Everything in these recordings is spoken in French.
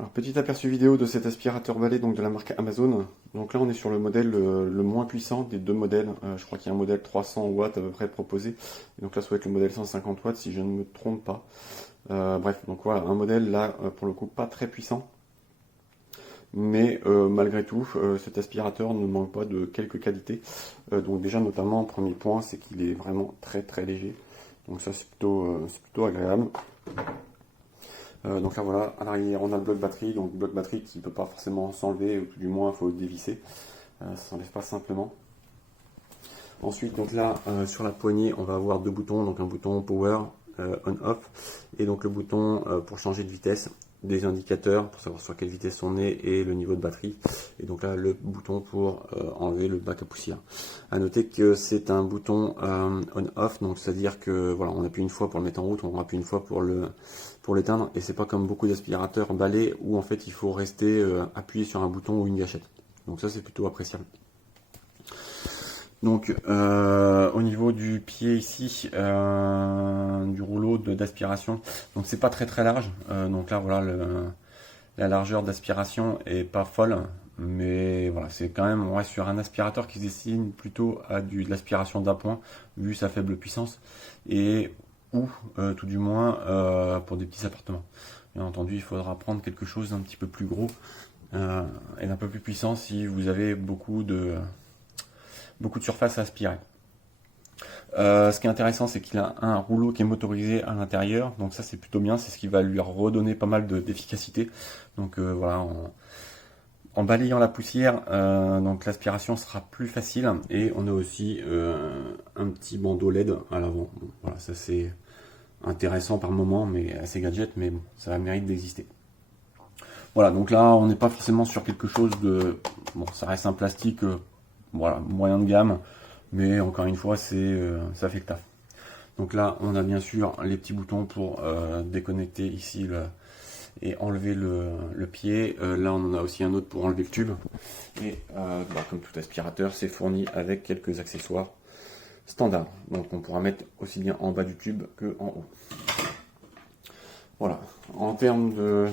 Alors, petit aperçu vidéo de cet aspirateur balai donc de la marque Amazon. Donc là on est sur le modèle le moins puissant des deux modèles. Je crois qu'il y a un modèle 300 watts à peu près proposé. Et donc là ça doit être le modèle 150 watts si je ne me trompe pas. Bref, donc voilà, un modèle là pour le coup pas très puissant. Mais malgré tout, cet aspirateur ne manque pas de quelques qualités. Donc déjà notamment, premier point, c'est qu'il est vraiment très très léger. Donc ça c'est plutôt agréable. Donc là voilà, à l'arrière on a le bloc batterie, donc bloc batterie qui ne peut pas forcément s'enlever, ou tout du moins il faut le dévisser, ça ne s'enlève pas simplement. Ensuite donc là sur la poignée on va avoir deux boutons, donc un bouton power on-off et donc le bouton pour changer de vitesse, des indicateurs pour savoir sur quelle vitesse on est et le niveau de batterie, et donc là le bouton pour enlever le bac à poussière. À noter que c'est un bouton on-off, donc c'est à dire que voilà, on appuie une fois pour le mettre en route, on appuie une fois pour l'éteindre, et c'est pas comme beaucoup d'aspirateurs balais où en fait il faut rester appuyé sur un bouton ou une gâchette. Donc ça c'est plutôt appréciable. Donc au niveau du pied ici, du rouleau d'aspiration, donc c'est pas très très large. Donc là voilà, la largeur d'aspiration est pas folle, mais voilà, c'est quand même, on reste sur un aspirateur qui se destine plutôt à de l'aspiration d'appoint vu sa faible puissance, et ou tout du moins pour des petits appartements. Bien entendu, il faudra prendre quelque chose d'un petit peu plus gros et d'un peu plus puissant si vous avez beaucoup de surface à aspirer. Ce qui est intéressant, c'est qu'il a un rouleau qui est motorisé à l'intérieur, donc ça c'est plutôt bien, c'est ce qui va lui redonner pas mal d'efficacité. Donc voilà, en balayant la poussière, donc l'aspiration sera plus facile, et on a aussi un petit bandeau LED à l'avant. Bon, voilà, ça c'est intéressant par moment, mais assez gadget, mais bon, ça mérite d'exister. Voilà, donc là on n'est pas forcément sur quelque chose de, bon, ça reste un plastique, voilà, moyen de gamme, mais encore une fois ça fait le taf. Donc là on a bien sûr les petits boutons pour déconnecter ici et enlever le pied. Là on en a aussi un autre pour enlever le tube, et comme tout aspirateur c'est fourni avec quelques accessoires standards, donc on pourra mettre aussi bien en bas du tube que en haut. Voilà, en termes de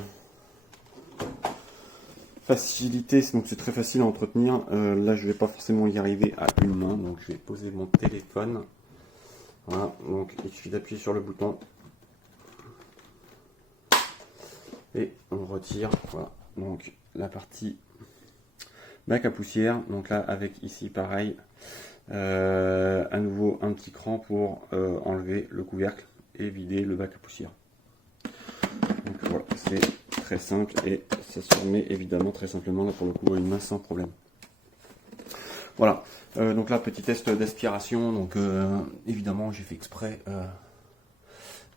facilité, donc c'est très facile à entretenir. Là je vais pas forcément y arriver à une main, donc je vais poser mon téléphone. Voilà, donc il suffit d'appuyer sur le bouton et on retire. Voilà, donc la partie bac à poussière. Donc là avec ici pareil, à nouveau un petit cran pour enlever le couvercle et vider le bac à poussière. Donc voilà, c'est très simple et ça se remet évidemment très simplement là pour le coup à une main sans problème. Voilà, donc là petit test d'aspiration. Donc évidemment j'ai fait exprès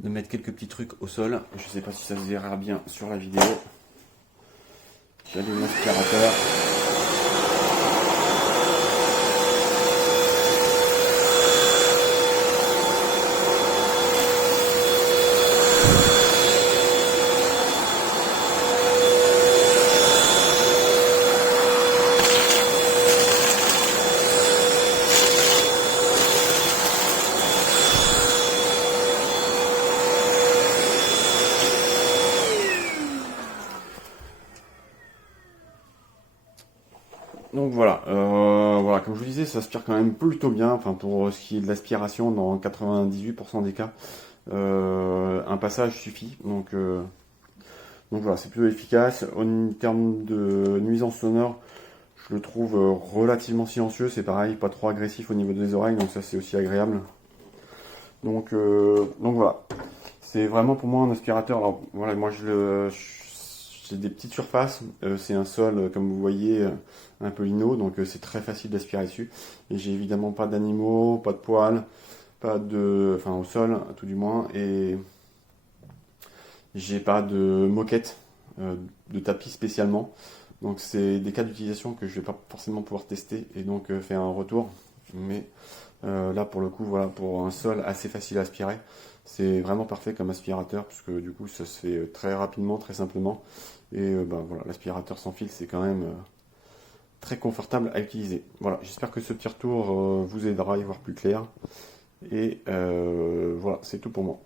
de mettre quelques petits trucs au sol. Je ne sais pas si ça se verra bien sur la vidéo. J'allume l'aspirateur. Donc voilà, voilà, comme je vous disais, ça aspire quand même plutôt bien, enfin pour ce qui est de l'aspiration dans 98% des cas, un passage suffit, donc voilà, c'est plutôt efficace. En termes de nuisance sonore, je le trouve relativement silencieux, c'est pareil, pas trop agressif au niveau des oreilles, donc ça c'est aussi agréable. Donc voilà, c'est vraiment pour moi un aspirateur. Alors voilà, moi j'ai des petites surfaces, c'est un sol comme vous voyez un peu lino, donc c'est très facile d'aspirer dessus. Et j'ai évidemment pas d'animaux, pas de poils, pas de, enfin au sol tout du moins, et j'ai pas de moquette, de tapis spécialement. Donc c'est des cas d'utilisation que je vais pas forcément pouvoir tester et donc faire un retour. Mais là pour le coup, voilà, pour un sol assez facile à aspirer, c'est vraiment parfait comme aspirateur puisque du coup ça se fait très rapidement, très simplement. Et voilà, l'aspirateur sans fil c'est quand même très confortable à utiliser. Voilà, j'espère que ce petit retour vous aidera à y voir plus clair. Et voilà, c'est tout pour moi.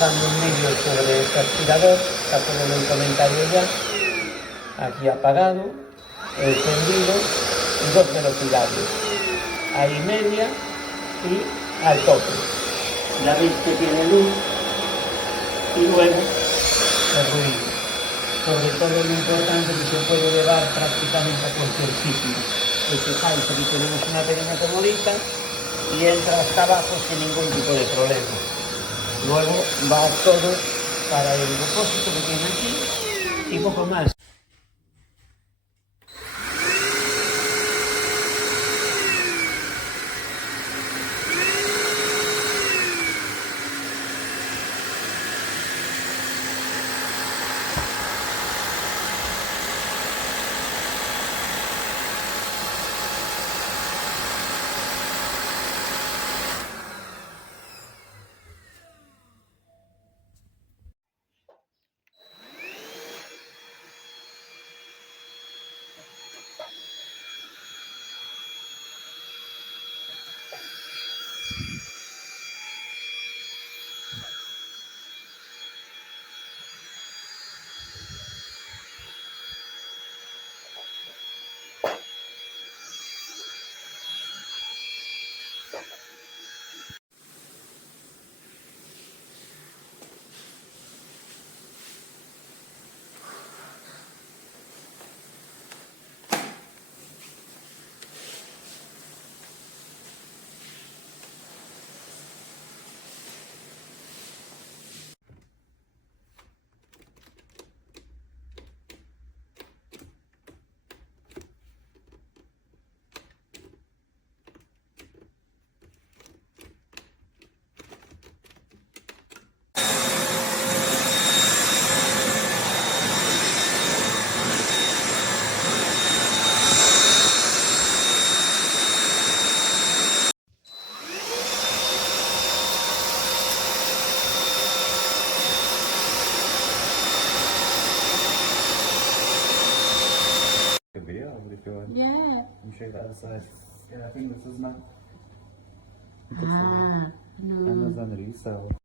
trabajando un vídeo sobre este aspirador, está todo en el comentario ya, aquí apagado, encendido y dos velocidades, ahí media y al tope. Ya veis que tiene luz y luego el ruido. Sobre todo lo importante que se puede llevar prácticamente a cualquier sitio. Fijáis, aquí tenemos una pequeña comodita y entra hasta abajo sin ningún tipo de problema. Luego va todo para el depósito que tiene aquí y poco más. Good video, if you want. Yeah. You show that side. Yeah, I think this is not. Ah, no. Amazon resell.